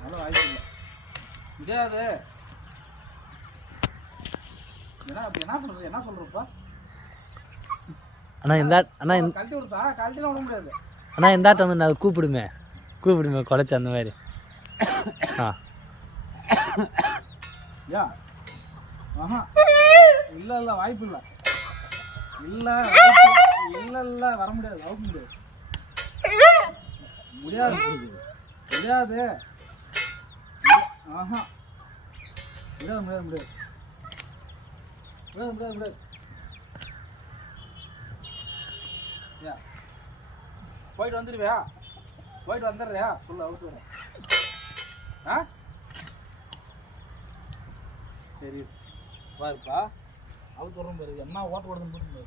நல்லா வாய்ப்பு முடியாது. என்ன சொல்றப்பா அண்ணா இந்த அண்ணா கழட்டி விடுதா? கழட்டிலாம் விட முடியாது அண்ணா. இந்த ஆட்டம் வந்து நான் கூப்பிடுமே குறைச்சி அந்த மாதிரி. யா இல்லை வாய்ப்பு இல்லை. இல்லை வர முடியாது. அவுக்க முடியாது. முடியாது முடியாது. முடியாது. போயிட்டு வந்துடுவியா? போயிட்டு வந்துடுறியா? ஃபுல்லாக அவுத்து வரேன். சரி பாருப்பா, அவுத்து வரோம் பாரு. என்ன ஓட்ட ஓடுதுன்னு போட்டு